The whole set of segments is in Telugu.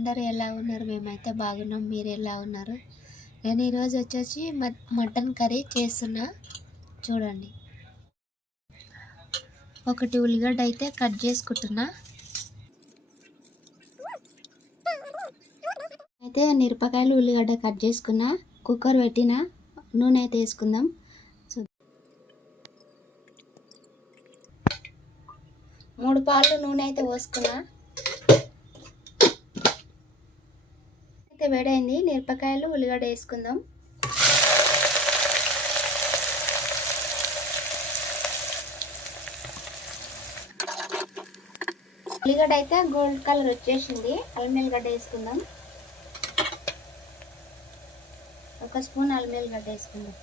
అందరూ ఎలా ఉన్నారు? మేమైతే బాగున్నాం. మీరు ఎలా ఉన్నారు? నేను ఈరోజు వచ్చేసి మటన్ కర్రీ చేస్తున్నా. చూడండి. ఒకటి ఉల్లిగడ్డ అయితే కట్ చేసుకుంటున్నా. అయితే మిరపకాయలు ఉల్లిగడ్డ కట్ చేసుకున్నా. కుక్కర్ పెట్టిన. నూనె అయితే వేసుకుందాం. మూడు పాలు నూనె అయితే పోసుకున్నా అయితే వేడైంది మిరపకాయలు ఉల్లిగడ్డ వేసుకుందాం. ఉల్లిగడ్డ అయితే గోల్డ్ కలర్ వచ్చేసింది. అల్లం ఎల్లిగడ్డ వేసుకుందాం. ఒక స్పూన్ అల్లం ఎల్లిగడ్డ వేసుకుందాం.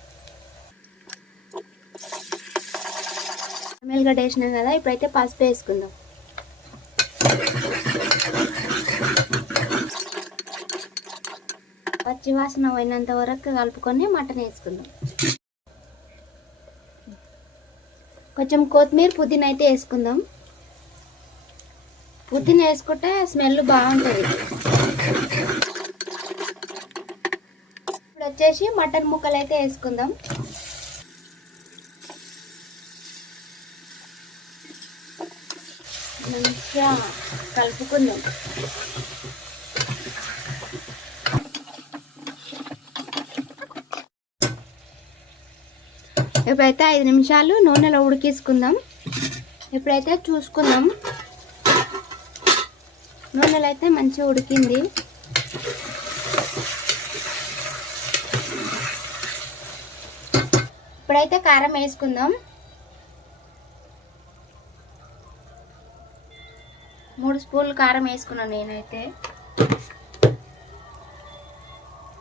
అల్లం ఎల్లిగడ్డ వేసినాం కదా ఇప్పుడైతే పసుపు వేసుకుందాం. పచ్చి వాసన పోయినంత వరకు కలుపుకొని మటన్ వేసుకుందాం. కొంచెం కొత్తిమీర పుదీనా అయితే వేసుకుందాం. పుదీనా వేసుకుంటే స్మెల్ బాగుంటుంది. ఇప్పుడు వచ్చేసి మటన్ ముక్కలు అయితే వేసుకుందాం. మంచిగా కలుపుకుందాం. ఇప్పుడైతే ఐదు నిమిషాలు నూనెలో ఉడికేసుకుందాం ఇప్పుడైతే చూసుకుందాం నూనెలో అయితే మంచిగా ఉడికింది. ఇప్పుడైతే కారం వేసుకుందాం. మూడు స్పూన్లు కారం వేసుకున్నాను నేనైతే.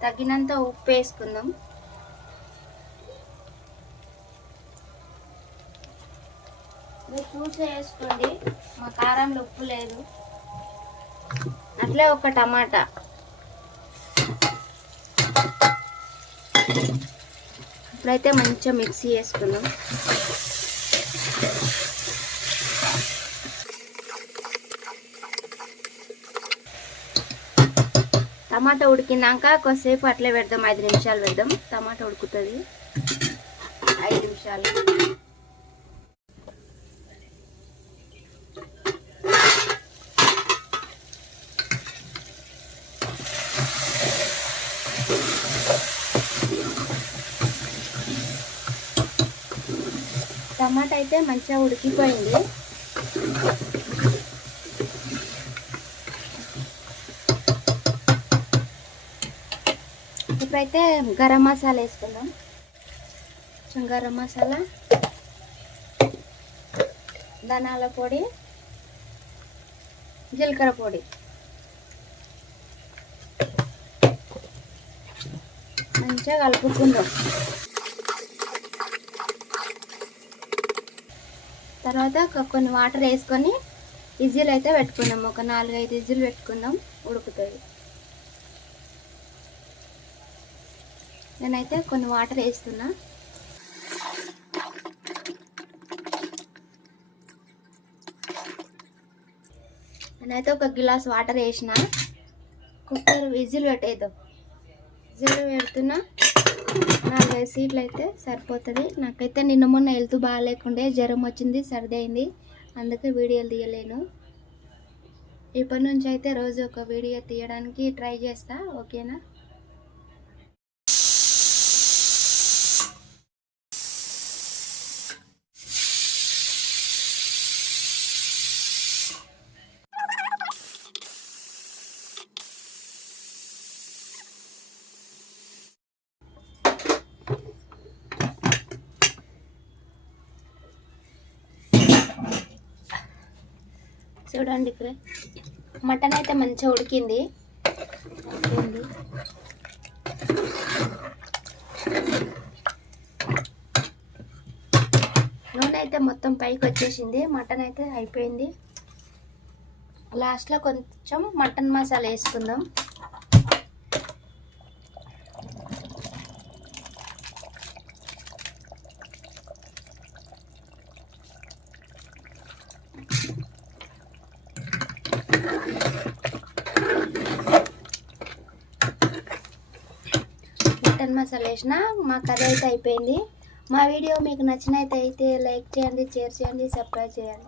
తగినంత ఉప్పు వేసుకుందాం. మీరు వేసుకోండి. మా కారంలో ఉప్పు లేదు. అట్లే ఒక టమాటా. ఇప్పుడైతే మంచిగా మిక్సీ వేసుకున్నాం టమాటా ఉడికినాక కొద్దిసేపు అట్లే పెడదాం. ఐదు నిమిషాలు పెడదాం. టమాటా ఉడుకుతుంది. ఐదు నిమిషాలు. టమాటా అయితే మంచిగా ఉడికిపోయింది. ఇప్పుడైతే గరం మసాలా వేసుకుందాం. కొంచెం గరం మసాలా ధనాల పొడి జీలకర్ర పొడి. మంచిగా కలుపుకుందాం. తర్వాత కొన్ని వాటర్ వేసుకొని ఇజిల్ అయితే పెట్టుకుందాం ఒక నాలుగైదు ఇజిల్ పెట్టుకుందాం ఉడుకుతుంది నేనైతే కొన్ని వాటర్ వేస్తున్నా. నేనైతే ఒక గిలాస్ వాటర్ వేసిన. కుక్కర్ విజిల్ పెట్టేద్దాం. విజిల్ పెడుతున్నా. నాలుగైదు సీట్లు అయితే సరిపోతుంది. నాకైతే నిన్న మొన్న హెల్త్ బాగాలేకుండే జ్వరం వచ్చింది సర్ది అయింది. అందుకే వీడియోలు తీయలేను. ఇప్పటి నుంచి అయితే రోజు ఒక వీడియో తీయడానికి ట్రై చేస్తా ఓకేనా? చూడండి మటన్ అయితే మంచిగా ఉడికింది. నూనె అయితే మొత్తం పైకి వచ్చేసింది. మటన్ అయితే అయిపోయింది. లాస్ట్లో కొంచెం మటన్ మసాలా వేసుకుందాం. చికెన్ మసాలా వేసిన మా కర్రీ అయితే అయిపోయింది. మా వీడియో మీకు నచ్చినైతే అయితే లైక్ చేయండి షేర్ చేయండి సబ్స్క్రైబ్ చేయండి.